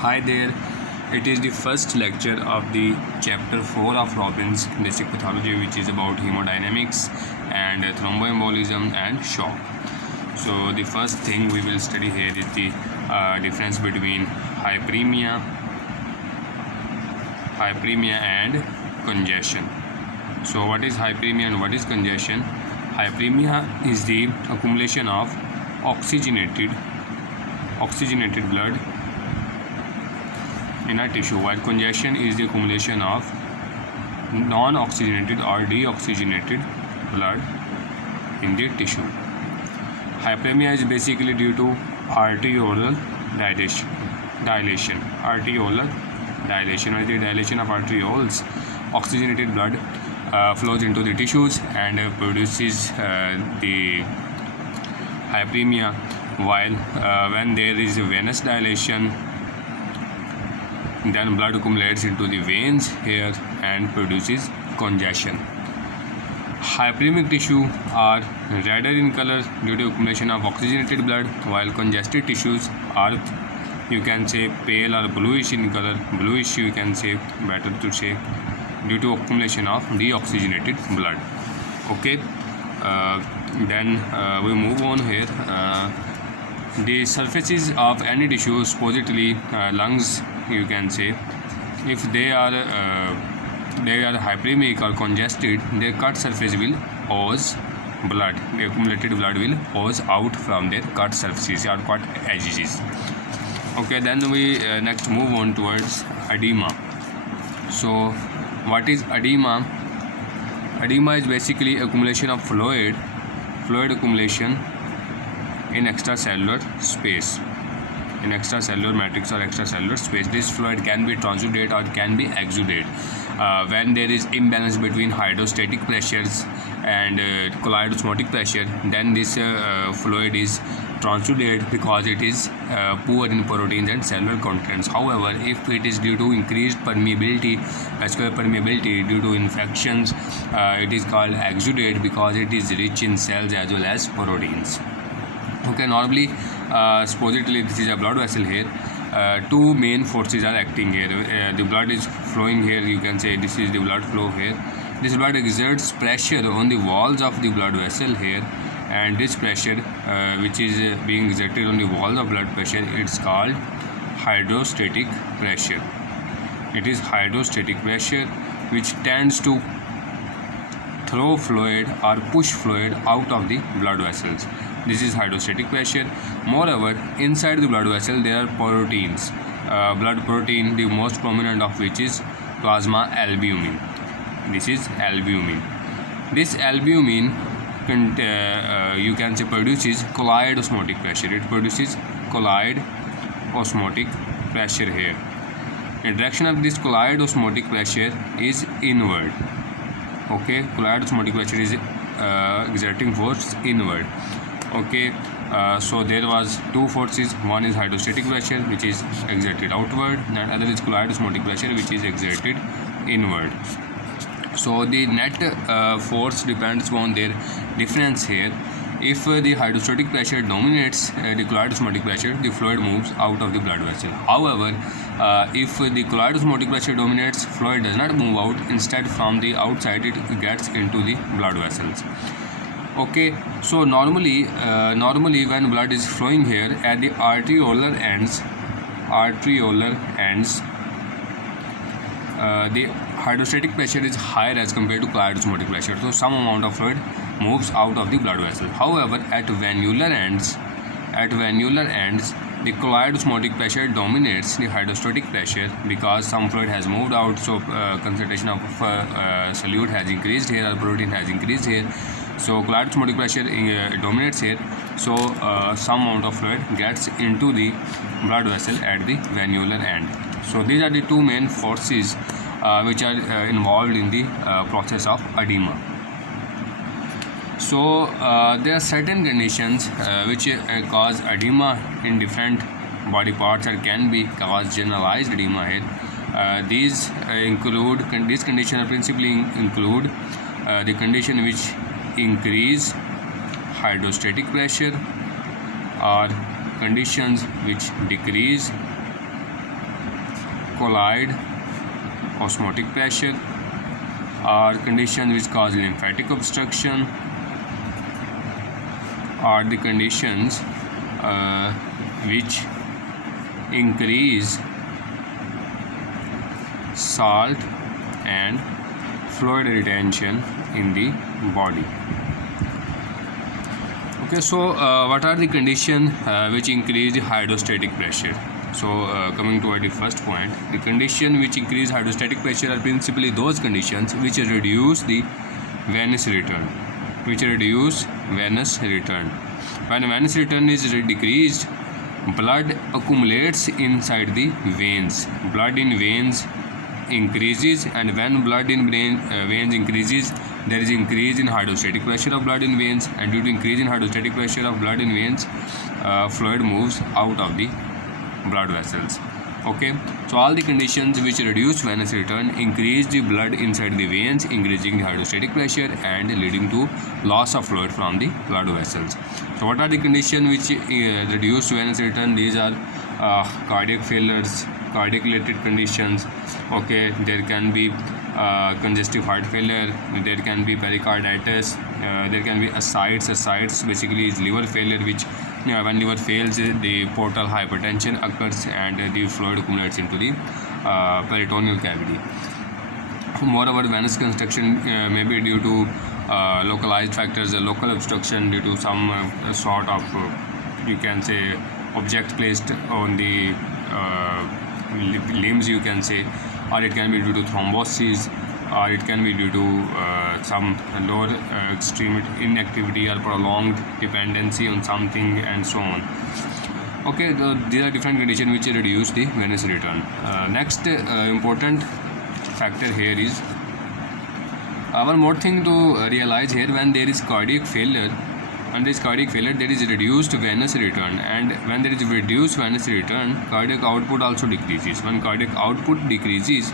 Hi there, it is the first lecture of the chapter 4 of Robbins basic pathology, which is about hemodynamics and thromboembolism and shock. So the first thing we will study here is the difference between hyperemia and congestion. So what is hyperemia and what is congestion? Hyperemia is the accumulation of oxygenated blood in a tissue, while congestion is the accumulation of non-oxygenated or deoxygenated blood in the tissue. Hyperemia is basically due to arteriolar dilation. Arteriolar dilation, or the dilation of arterioles. Oxygenated blood flows into the tissues and produces the hyperemia, while when there is a venous dilation, then blood accumulates into the veins here and produces congestion. Hyperemic tissue are redder in color due to accumulation of oxygenated blood, while congested tissues are, you can say, pale or bluish in color. Bluish, you can say, better to say, due to accumulation of deoxygenated blood. Okay, then we move on here. The surfaces of any tissue, supposedly lungs, you can say, if they are hyperemic or congested, their cut surface will ooze blood. The accumulated blood will ooze out from their cut surfaces or cut edges. Okay, then we next move on towards edema. So what is edema? Edema is basically accumulation of fluid accumulation in extracellular space, in extracellular matrix or extracellular space. This fluid can be transudate or can be exudate. When there is imbalance between hydrostatic pressures and colloid osmotic pressure, then this fluid is transudate because it is poor in proteins and cellular contents. However, if it is due to increased permeability, vascular permeability due to infections, it is called exudate because it is rich in cells as well as proteins. Okay, normally, supposedly this is a blood vessel here. Two main forces are acting here. The blood is flowing here, you can say this is the blood flow here. This blood exerts pressure on the walls of the blood vessel here, and this pressure which is being exerted on the walls of blood pressure, it's called hydrostatic pressure. It is hydrostatic pressure which tends to throw fluid or push fluid out of the blood vessels. This is hydrostatic pressure. Moreover, inside the blood vessel there are proteins, blood protein, the most prominent of which is plasma albumin. This is albumin. This albumin you can say produces colloid osmotic pressure. It produces colloid osmotic pressure here. The direction of this colloid osmotic pressure is inward. Okay, colloid osmotic pressure is exerting force inward. Okay, so there was two forces. One is hydrostatic pressure, which is exerted outward, and other is colloid osmotic pressure, which is exerted inward. So the net force depends on their difference here. If the hydrostatic pressure dominates the colloid osmotic pressure, the fluid moves out of the blood vessel. However, if the colloid osmotic pressure dominates, fluid does not move out. Instead, from the outside, it gets into the blood vessels. Okay, so normally when blood is flowing here at the arteriolar ends, the hydrostatic pressure is higher as compared to colloid osmotic pressure, so some amount of fluid moves out of the blood vessel. However, at venular ends, the colloid osmotic pressure dominates the hydrostatic pressure because some fluid has moved out, so concentration of solute has increased here, or protein has increased here. So colloid osmotic pressure dominates here, so some amount of fluid gets into the blood vessel at the venular end. So these are the two main forces which are involved in the process of edema. So there are certain conditions which cause edema in different body parts, or can be cause generalized edema here. These conditions are principally include the condition which increase hydrostatic pressure, or conditions which decrease collide osmotic pressure, or conditions which cause lymphatic obstruction, are the conditions which increase salt and fluid retention in the body. Okay, so what are the conditions which increase the hydrostatic pressure? So coming to the first point, the condition which increase hydrostatic pressure are principally those conditions which reduce the venous return. When venous return is decreased, blood accumulates inside the veins. Blood in veins increases, and when blood in veins increases, there is increase in hydrostatic pressure of blood in veins, and due to increase in hydrostatic pressure of blood in veins, fluid moves out of the blood vessels. Okay, so all the conditions which reduce venous return increase the blood inside the veins, increasing the hydrostatic pressure and leading to loss of fluid from the blood vessels. So what are the conditions which reduce venous return? These are cardiac failures, cardiac related conditions. Okay, there can be congestive heart failure, there can be pericarditis, there can be ascites. Ascites basically is liver failure, which when liver fails, the portal hypertension occurs and the fluid accumulates into the peritoneal cavity. Moreover, venous constriction may be due to localized factors, local obstruction due to some sort of you can say object placed on the limbs, you can say, or it can be due to thrombosis, or it can be due to some lower extreme inactivity or prolonged dependency on something, and so on. Okay, these are different conditions which reduce the venous return. Next important factor here is one more thing to realize here. When there is cardiac failure, there is reduced venous return, and when there is reduced venous return, cardiac output also decreases. When cardiac output decreases,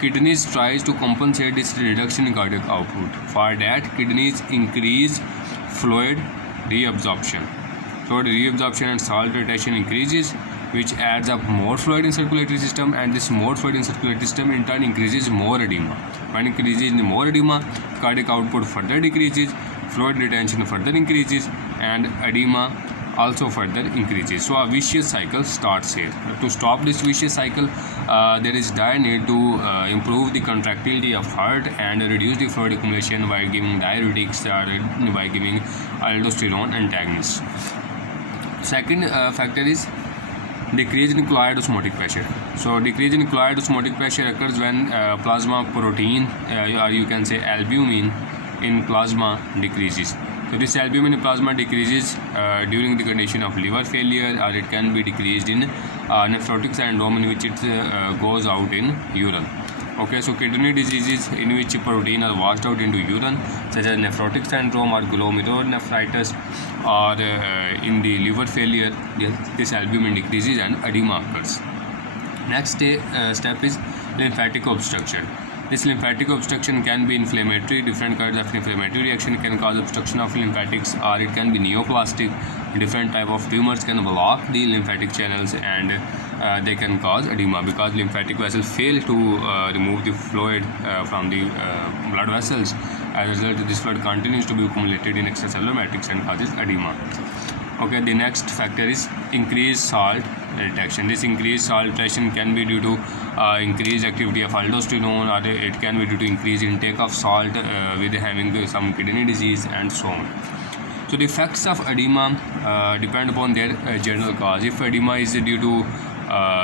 kidneys tries to compensate this reduction in cardiac output. For that, kidneys increase fluid reabsorption. Fluid reabsorption and salt retention increases, which adds up more fluid in circulatory system, and this more fluid in circulatory system in turn increases more edema. When increases in more edema, cardiac output further decreases, fluid retention further increases, and edema also further increases. So a vicious cycle starts here. To stop this vicious cycle, there is dire need to improve the contractility of heart and reduce the fluid accumulation by giving diuretics or by giving aldosterone antagonists. Second factor is decrease in chloride osmotic pressure. So decrease in chloride osmotic pressure occurs when plasma protein or you can say albumin in plasma decreases. So this albumin in plasma decreases during the condition of liver failure, or it can be decreased in nephrotic syndrome, in which it goes out in urine. Okay, so kidney diseases in which protein are washed out into urine, such as nephrotic syndrome or glomerulonephritis, or in the liver failure, this albumin decreases and edema occurs. Next step is lymphatic obstruction. This lymphatic obstruction can be inflammatory. Different kinds of inflammatory reaction can cause obstruction of lymphatics, or it can be neoplastic. Different type of tumors can block the lymphatic channels, and they can cause edema because lymphatic vessels fail to remove the fluid from the blood vessels. As a result, this fluid continues to be accumulated in extracellular matrix and causes edema. Okay, the next factor is increased salt retention. This increased salt retention can be due to increased activity of aldosterone, or it can be due to increased intake of salt with having some kidney disease, and so on. So the effects of edema depend upon their general cause. If edema is due to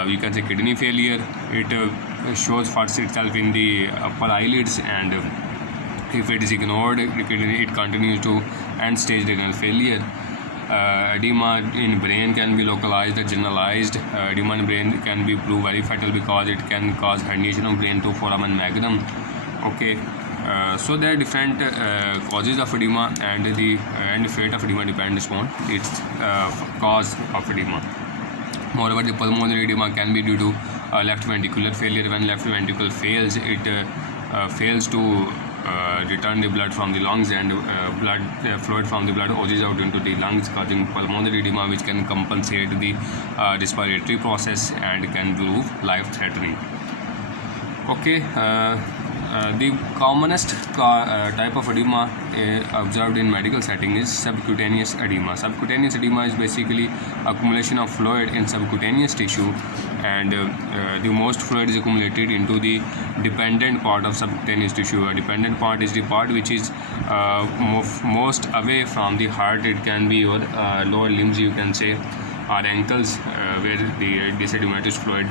you can say kidney failure, it shows first itself in the upper eyelids, and if it is ignored, it continues to end stage renal failure. Edema in brain can be localized or generalized. Edema in brain can be prove very fatal because it can cause herniation of brain to foramen magnum. Okay, so there are different causes of edema, and the fate of edema depends on its cause of edema. Moreover, the pulmonary edema can be due to left ventricular failure. When left ventricle fails, it fails to return the blood from the lungs, and blood fluid from the blood oozes out into the lungs, causing pulmonary edema, which can compensate the respiratory process and can prove life-threatening. Okay, the commonest type of edema observed in medical setting is subcutaneous edema. Subcutaneous edema is basically accumulation of fluid in subcutaneous tissue, and the most fluid is accumulated into the dependent part of subcutaneous tissue. A dependent part is the part which is most away from the heart. It can be your lower limbs, you can say, or ankles, where this edematous fluid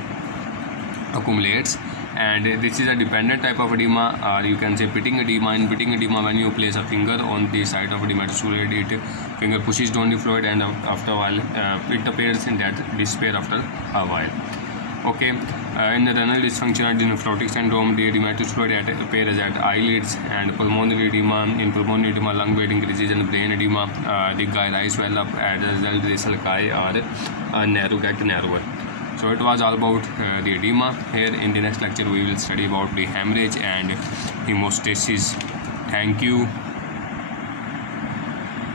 accumulates, and this is a dependent type of edema, or you can say pitting edema. In pitting edema, when you place a finger on the site of edematous fluid, finger pushes down the fluid, and after a while it appears in that despair after a while. Okay, in the renal dysfunction and nephrotic syndrome, the edematous fluid appears at eyelids, and pulmonary edema. In pulmonary edema, lung weight increases, and brain edema, the gyri swell up, as a result the sulci are narrower. So it was all about the edema. Here in the next lecture we will study about the hemorrhage and hemostasis. Thank you.